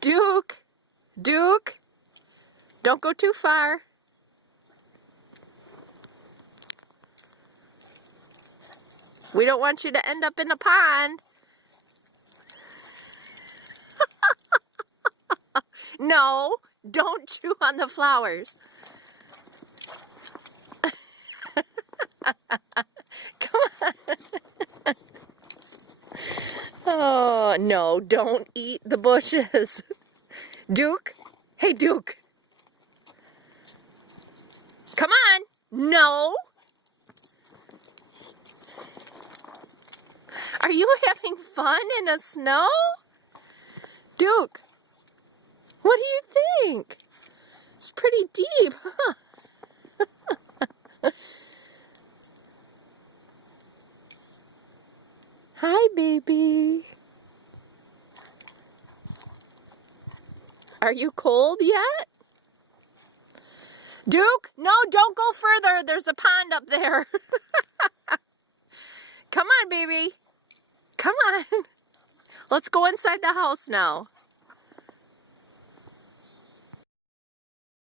Duke! Duke! Don't go too far. We don't want you to end up in the pond. No, don't chew on the flowers. Come on. Oh, no, don't eat the bushes. Duke? Hey, Duke. Come on. No. Are you having fun in the snow? Duke, what do you think? It's pretty deep, huh? Hi, baby. Are you cold yet? Duke, no, don't go further. There's a pond up there. Come on, baby. Come on. Let's go inside the house now.